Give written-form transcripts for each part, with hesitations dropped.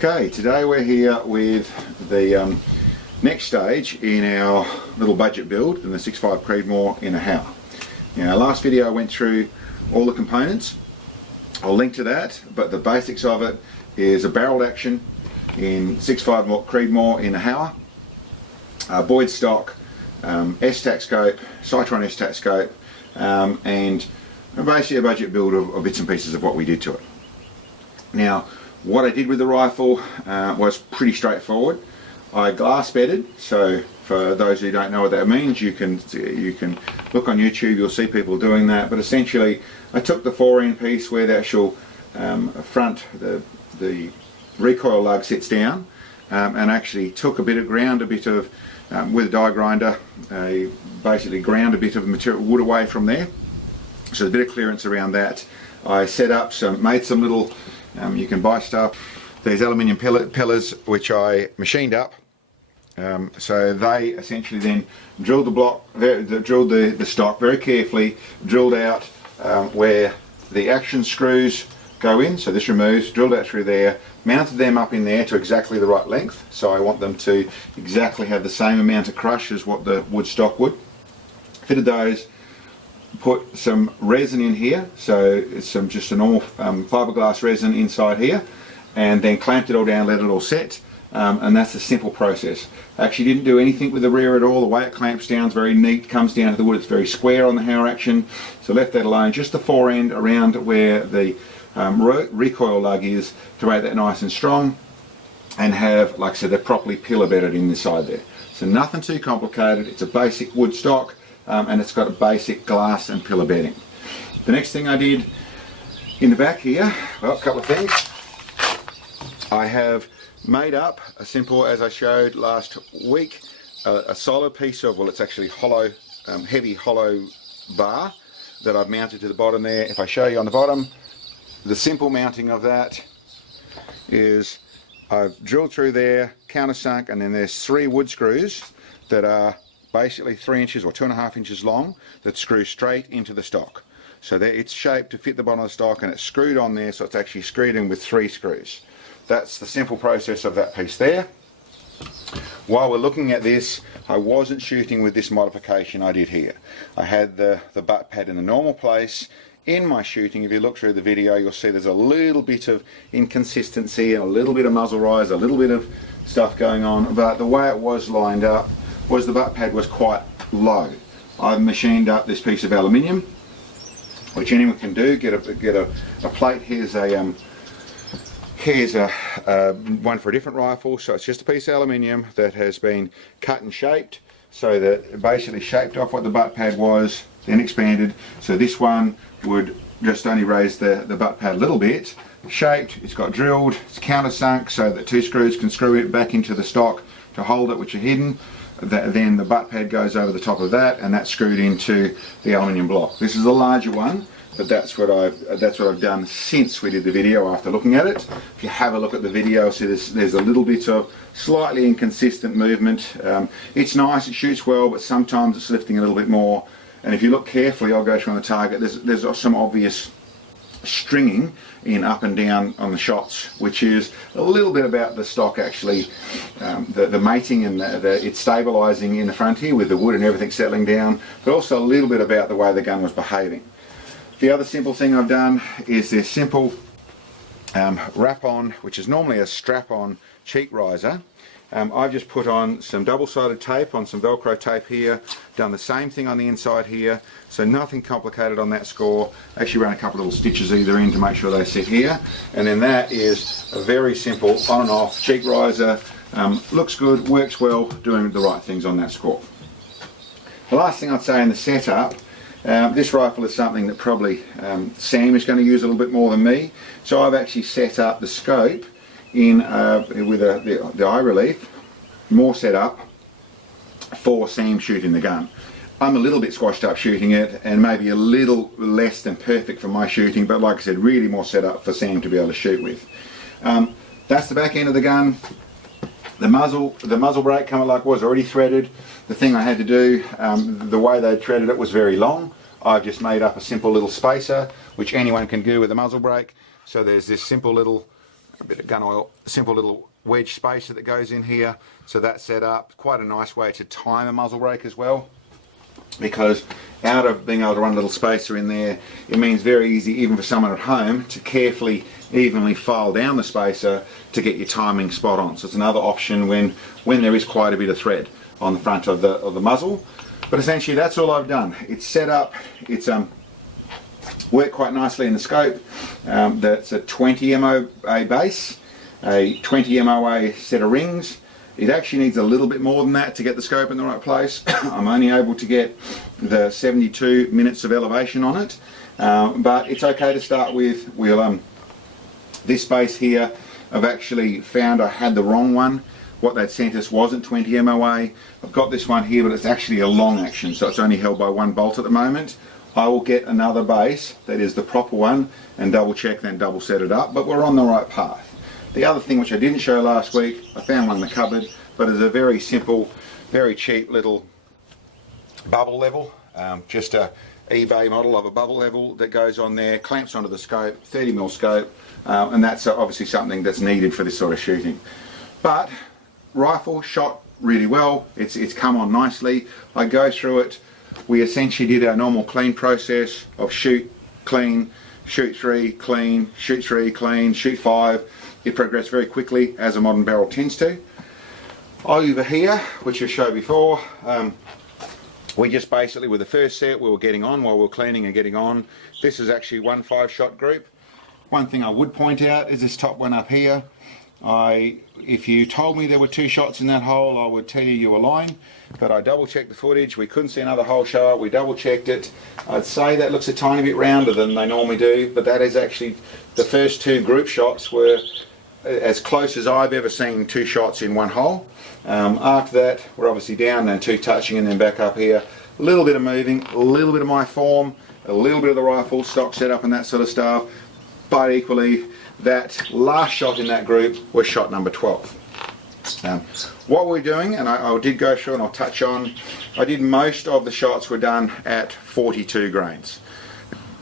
Okay, today we're here with the next stage in our little budget build in the 6.5 Creedmoor in a Howa. Now, last video I went through all the components. I'll link to that, but the basics of it is a barreled action in 6.5 Creedmoor in a Howa, Boyds stock, S-TAC scope, Sightron S-TAC scope, and basically a budget build of bits and pieces of what we did to it. Now, what I did with the rifle was pretty straightforward. I glass bedded, so for those who don't know what that means, you can look on YouTube, you'll see people doing that, but essentially I took the fore-end piece where the actual front, the recoil lug sits down, and actually took a bit of ground, with a die grinder, basically ground a bit of material wood away from there, so a bit of clearance around that. I set up made some little, you can buy stuff, these aluminium pillars which I machined up, so they essentially then drilled the block, drilled the stock very carefully, drilled out where the action screws go in, so this removes, drilled out through there, mounted them up in there to exactly the right length, so I want them to exactly have the same amount of crush as what the wood stock would. Fitted those, put some resin in here, so it's just a normal fiberglass resin inside here, and then clamped it all down, let it all set, and that's a simple process. Actually didn't do anything with the rear at all. The way it clamps down is very neat, comes down to the wood, it's very square on the Howa action, so left that alone, just the fore end around where the recoil lug is to make that nice and strong, and have, like I said, they're properly pillar bedded in the side there. So nothing too complicated, it's a basic wood stock, and it's got a basic glass and pillar bedding. The next thing I did in the back here, well, a couple of things. I have made up a simple, as I showed last week, a solid piece of, well, it's actually hollow, heavy hollow bar that I've mounted to the bottom there. If I show you on the bottom, the simple mounting of that is I've drilled through there, countersunk, and then there's 3 wood screws that are basically 3 inches or 2.5 inches long that screw straight into the stock. So it's shaped to fit the bottom of the stock, and it's screwed on there, so it's actually screwed in with 3 screws. That's the simple process of that piece there. While we're looking at this, I wasn't shooting with this modification I did here. I had the butt pad in the normal place. In my shooting, if you look through the video, you'll see there's a little bit of inconsistency, a little bit of muzzle rise, a little bit of stuff going on, but the way it was lined up was the butt pad was quite low. I've machined up this piece of aluminium, which anyone can do. Get a plate. Here's a one for a different rifle. So it's just a piece of aluminium that has been cut and shaped, so that basically shaped off what the butt pad was, then expanded. So this one would just only raise the butt pad a little bit. Shaped, it's got drilled, it's countersunk, so that 2 screws can screw it back into the stock to hold it, which are hidden. Then the butt pad goes over the top of that, and that's screwed into the aluminium block. This is a larger one, but that's what I've done since we did the video after looking at it. If you have a look at the video, see there's a little bit of slightly inconsistent movement. It's nice, it shoots well, but sometimes it's lifting a little bit more. And if you look carefully, I'll go through on the target, there's some obvious stringing in up and down on the shots, which is a little bit about the stock actually, the mating and it's stabilising in the front here with the wood and everything settling down, but also a little bit about the way the gun was behaving. The other simple thing I've done is this simple wrap-on, which is normally a strap-on cheek riser. I've just put on some double-sided tape on some Velcro tape here, done the same thing on the inside here, so nothing complicated on that score. Actually ran a couple of little stitches either end to make sure they sit here, and then that is a very simple on and off cheek riser. Looks good, works well, doing the right things on that score. The last thing I'd say in the setup, this rifle is something that probably Sam is going to use a little bit more than me, so I've actually set up the scope in with the eye relief, more set up for Sam shooting the gun. I'm a little bit squashed up shooting it, and maybe a little less than perfect for my shooting, but like I said, really more set up for Sam to be able to shoot with. That's the back end of the gun. The muzzle brake coming like was already threaded. The thing I had to do, the way they threaded it was very long. I've just made up a simple little spacer, which anyone can do with a muzzle brake. So there's this simple little a bit of gun oil, simple little wedge spacer that goes in here. So that's set up. Quite a nice way to time a muzzle brake as well, because out of being able to run a little spacer in there, it means very easy even for someone at home to carefully, evenly file down the spacer to get your timing spot on. So it's another option when there is quite a bit of thread on the front of the muzzle. But essentially that's all I've done. It's set up, it's worked quite nicely in the scope. That's a 20 MOA base, a 20 MOA set of rings. It actually needs a little bit more than that to get the scope in the right place. I'm only able to get the 72 minutes of elevation on it, but it's okay to start with. This base here, I've actually found I had the wrong one. What they'd sent us wasn't 20 MOA. I've got this one here, but it's actually a long action, so it's only held by one bolt at the moment. I will get another base that is the proper one and double check, then double set it up, but we're on the right path. The other thing which I didn't show last week, I found one in the cupboard, but it's a very simple, very cheap little bubble level, just a eBay model of a bubble level that goes on there, clamps onto the scope, 30mm scope, and that's obviously something that's needed for this sort of shooting. But rifle shot really well, it's come on nicely. I go through it. We essentially did our normal clean process of shoot, clean, shoot 3, clean, shoot 3, clean, shoot 5. It progressed very quickly, as a modern barrel tends to. Over here, which I showed before, we just basically, with the first set, we were getting on while we were cleaning and getting on. This is actually one 5-shot group. One thing I would point out is this top one up here. If you told me there were 2 shots in that hole, I would tell you were lying, but I double checked the footage. We couldn't see another hole show up. We double checked it. I'd say that looks a tiny bit rounder than they normally do, but that is actually, the first 2 group shots were as close as I've ever seen 2 shots in one hole. After that, we're obviously down and 2 touching, and then back up here. A little bit of moving, a little bit of my form, a little bit of the rifle stock setup and that sort of stuff, but equally, that last shot in that group was shot number 12. What we're doing, and I did go through and I'll touch on, I did most of the shots were done at 42 grains.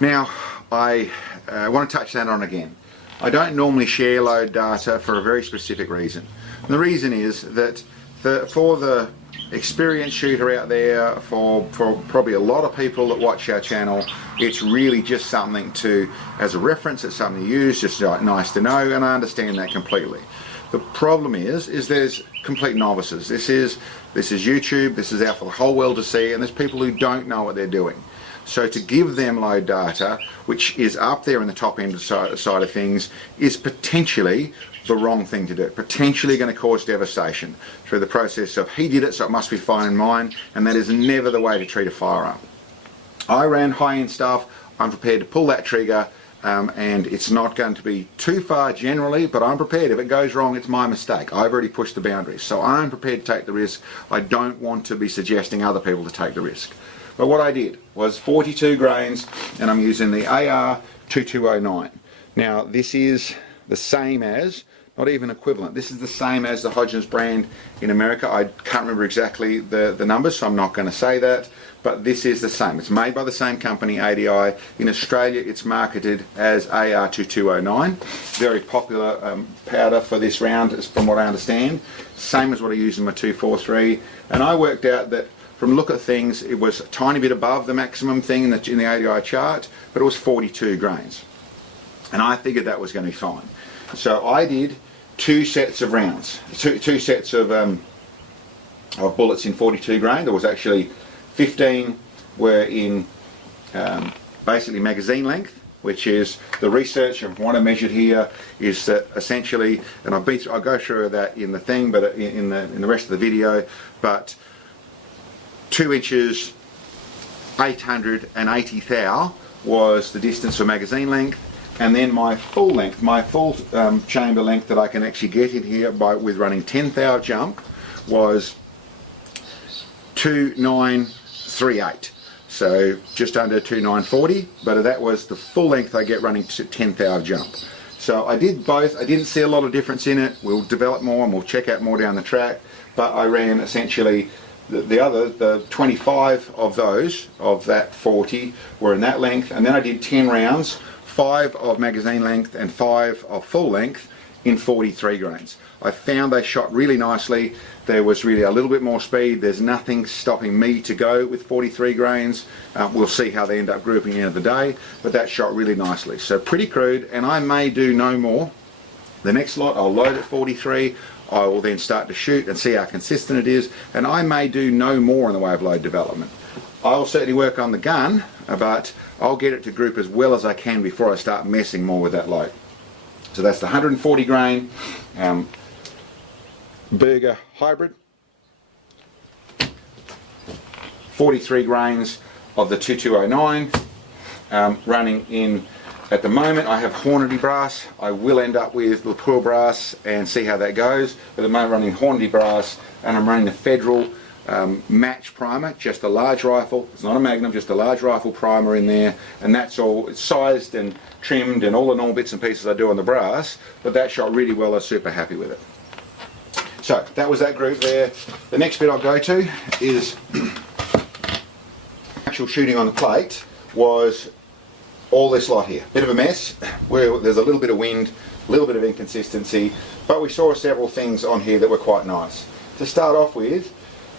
Now, I want to touch that on again. I don't normally share load data for a very specific reason. And the reason is that for the experienced shooter out there, for probably a lot of people that watch our channel, it's really just something to, as a reference, it's something to use, just nice to know, and I understand that completely. The problem is there's complete novices. This is YouTube, this is out for the whole world to see, and there's people who don't know what they're doing. So to give them load data, which is up there in the top end side of things, is potentially the wrong thing to do. Potentially going to cause devastation through the process of he did it, so it must be fine in mine, and that is never the way to treat a firearm. I ran high-end stuff. I'm prepared to pull that trigger, and it's not going to be too far generally, but I'm prepared. If it goes wrong, it's my mistake. I've already pushed the boundaries, so I'm prepared to take the risk. I don't want to be suggesting other people to take the risk. But what I did was 42 grains, and I'm using the AR 2209. Now this is the same as, not even equivalent, this is the same as the Hodgins brand in America. I can't remember exactly the numbers, so I'm not going to say that, but this is the same. It's made by the same company, ADI. In Australia it's marketed as AR 2209. Very popular powder for this round, from what I understand. Same as what I use in my 243, and I worked out that from the look at things, it was a tiny bit above the maximum thing in the ADI chart, but it was 42 grains. And I figured that was going to be fine. So I did 2 sets of rounds, two sets of bullets in 42 grain. There was actually 15 were in basically magazine length, which is the research and what I measured here is that essentially, and I'll go through that in the thing, but in the rest of the video, but 2 inches, 880 thou was the distance for magazine length, and then my full length, my full chamber length that I can actually get in here with running 10 thou jump was 2938, so just under 2940, but that was the full length I get running 10 thou jump. So I did both. I didn't see a lot of difference in it. We'll develop more and we'll check out more down the track, but I ran essentially the 25 of those, of that 40, were in that length, and then I did 10 rounds, 5 of magazine length and 5 of full length in 43 grains. I found they shot really nicely. There was really a little bit more speed. There's nothing stopping me to go with 43 grains. We'll see how they end up grouping at the end of the day, but that shot really nicely. So pretty crude, and I may do no more. The next lot I'll load at 43. I will then start to shoot and see how consistent it is, and I may do no more in the way of load development. I'll certainly work on the gun, but I'll get it to group as well as I can before I start messing more with that load. So that's the 140 grain Burger Hybrid, 43 grains of the 2209, running in, at the moment I have Hornady brass. I will end up with lapel brass and see how that goes. At the moment running Hornady brass, and I'm running the Federal match primer, just a large rifle. It's not a Magnum, just a large rifle primer in there, and that's all. It's sized and trimmed and all the normal bits and pieces I do on the brass, but that shot really well. I was super happy with it. So that was that group there. The next bit I'll go to is actual shooting on the plate. Was all this lot here. Bit of a mess, where there's a little bit of wind, a little bit of inconsistency, but we saw several things on here that were quite nice. To start off with,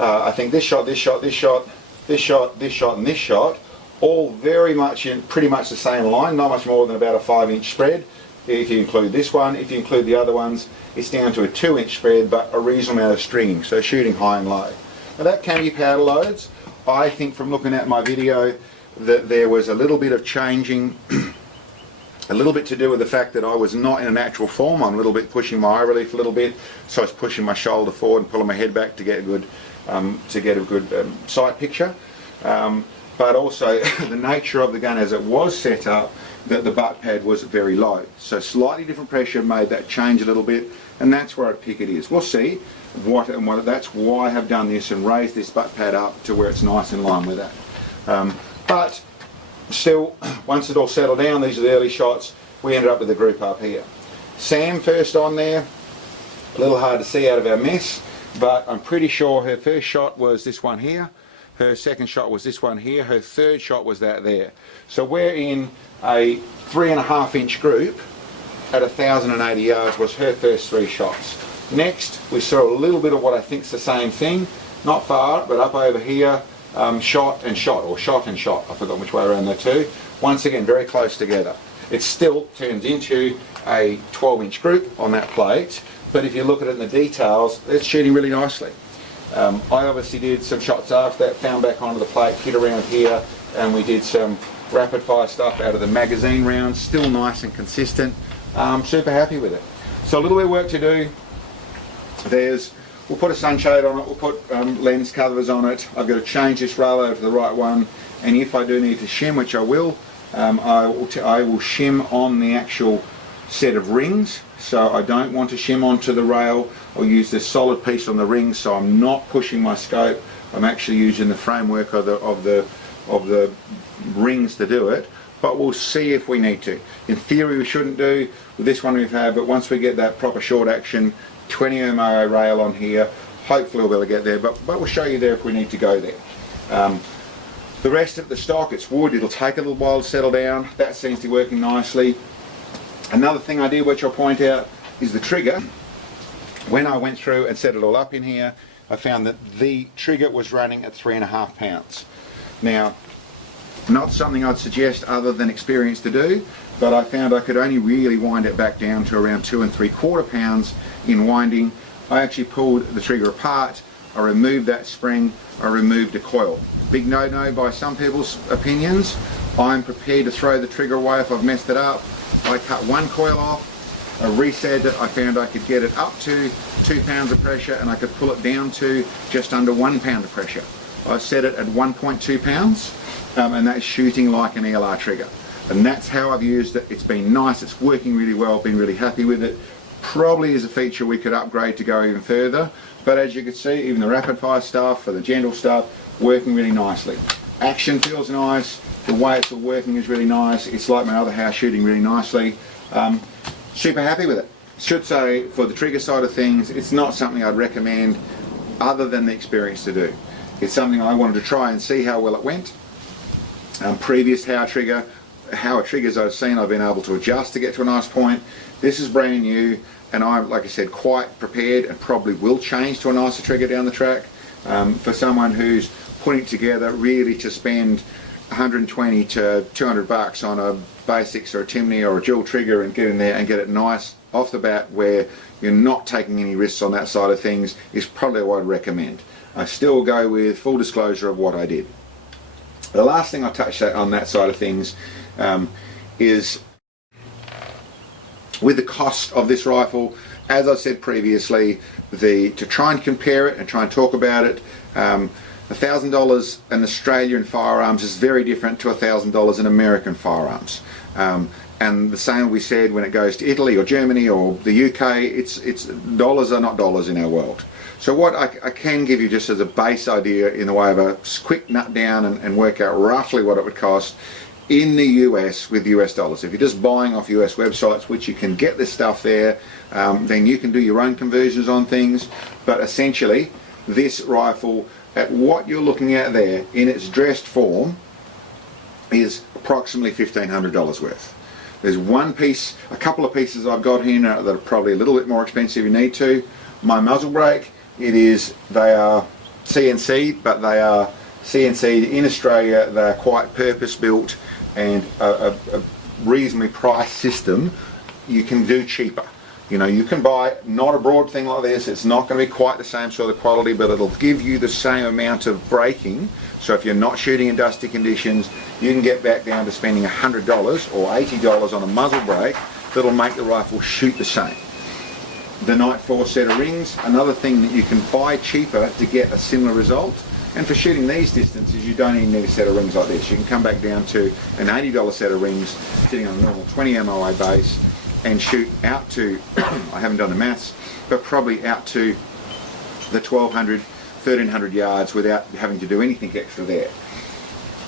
I think this shot, this shot, this shot, this shot, this shot, and this shot, all very much in pretty much the same line, not much more than about a 5-inch spread. If you include this one, if you include the other ones, it's down to a 2-inch spread, but a reasonable amount of stringing, so shooting high and low. Now that can be powder loads. I think from looking at my video that there was a little bit of changing, a little bit to do with the fact that I was not in a natural form. I'm a little bit pushing my eye relief a little bit, so I was pushing my shoulder forward and pulling my head back to get a good sight picture. But also the nature of the gun as it was set up, that the butt pad was very low. So slightly different pressure made that change a little bit, and that's where I pick it is. We'll see that's why I have done this and raised this butt pad up to where it's nice in line with that. But still, once it all settled down, these are the early shots, we ended up with a group up here. Sam first on there, a little hard to see out of our mess, but I'm pretty sure her first shot was this one here, her second shot was this one here, her third shot was that there. So we're in a 3.5-inch group at 1,080 yards was her first 3 shots. Next, we saw a little bit of what I think is the same thing, not far, but up over here, shot and shot, or shot and shot, I forgot which way around the two. Once again, very close together. It still turns into a 12-inch group on that plate, but if you look at it in the details, it's shooting really nicely. I obviously did some shots after that, found back onto the plate, hit around here, and we did some rapid fire stuff out of the magazine rounds, still nice and consistent. Super happy with it. So a little bit of work to do. We'll put a sunshade on it, we'll put lens covers on it. I've got to change this rail over to the right one, and if I do need to shim, which I will, I will shim on the actual set of rings. So I don't want to shim onto the rail. I'll use this solid piece on the ring, so I'm not pushing my scope. I'm actually using the framework of the rings to do it. But we'll see if we need to. In theory we shouldn't do with this one we've had, but once we get that proper short action 20 MO rail on here, hopefully we'll be able to get there, but we'll show you there if we need to go there. The rest of the stock, it's wood, it'll take a little while to settle down. That seems to be working nicely. Another thing I did, which I'll point out, is the trigger. When I went through and set it all up in here, I found that the trigger was running at 3.5 pounds. Now, not something I'd suggest other than experience to do, but I found I could only really wind it back down to around 2 3/4 pounds in winding. I actually pulled the trigger apart, I removed that spring, I removed the coil. Big no-no by some people's opinions. I'm prepared to throw the trigger away if I've messed it up. I cut one coil off, I reset it, I found I could get it up to 2 pounds of pressure and I could pull it down to just under 1 pound of pressure. I set it at 1.2 pounds and that's shooting like an ELR trigger. And that's how I've used it. It's been nice, it's working really well, been really happy with it. Probably is a feature we could upgrade to go even further, but as you can see, even the rapid fire stuff or the gentle stuff, working really nicely. Action feels nice, the way it's all working is really nice. It's like my other house, shooting really nicely. Super happy with it. Should say, for the trigger side of things, it's not something I'd recommend other than the experience to do. It's something I wanted to try and see how well it went. Previous Howa triggers I've seen, I've been able to adjust to get to a nice point. This is brand new. and I'm, like I said, quite prepared and probably will change to a nicer trigger down the track. For someone who's putting it together really to spend 120 to 200 bucks on a basics or a Timney or a dual trigger and get in there and get it nice off the bat where you're not taking any risks on that side of things is probably what I'd recommend. I still go with full disclosure of what I did. The last thing I touched on that side of things is with the cost of this rifle. As I said previously, to try and compare it and try and talk about it, $1,000 in Australian firearms is very different to $1,000 in American firearms. And the same we said when it goes to Italy or Germany or the UK, it's dollars are not dollars in our world. So what I can give you just as a base idea in the way of a quick nut down and work out roughly what it would cost in the US with US dollars. If you're just buying off US websites, which you can get this stuff there, then you can do your own conversions on things. But essentially, this rifle, at what you're looking at there in its dressed form, is approximately $1,500 worth. There's one piece, a couple of pieces I've got here that are probably a little bit more expensive if you need to. My muzzle brake, they are CNC'd, but they are CNC'd in Australia. They're quite purpose built and a reasonably priced system. You can do cheaper. You know, you can buy not a broad thing like this. It's not going to be quite the same sort of quality, but it'll give you the same amount of braking. So if you're not shooting in dusty conditions, you can get back down to spending $100 or $80 on a muzzle brake that'll make the rifle shoot the same. The Night 4 set of rings, another thing that you can buy cheaper to get a similar result. And for shooting these distances, you don't even need a set of rings like this. You can come back down to an $80 set of rings sitting on a normal 20 MOA base and shoot out to, I haven't done the maths, but probably out to the 1,200, 1,300 yards without having to do anything extra there.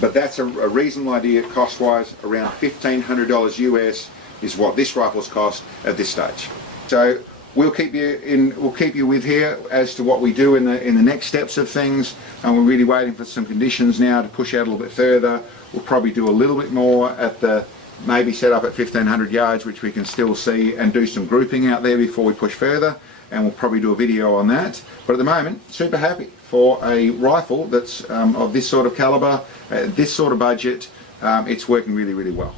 But that's a reasonable idea cost-wise. Around $1,500 US is what this rifle's cost at this stage. So we'll keep you with here as to what we do in the next steps of things, and we're really waiting for some conditions now to push out a little bit further. We'll probably do a little bit more at maybe set up at 1,500 yards, which we can still see, and do some grouping out there before we push further, and we'll probably do a video on that. But at the moment, super happy for a rifle that's of this sort of caliber, this sort of budget. It's working really, really well.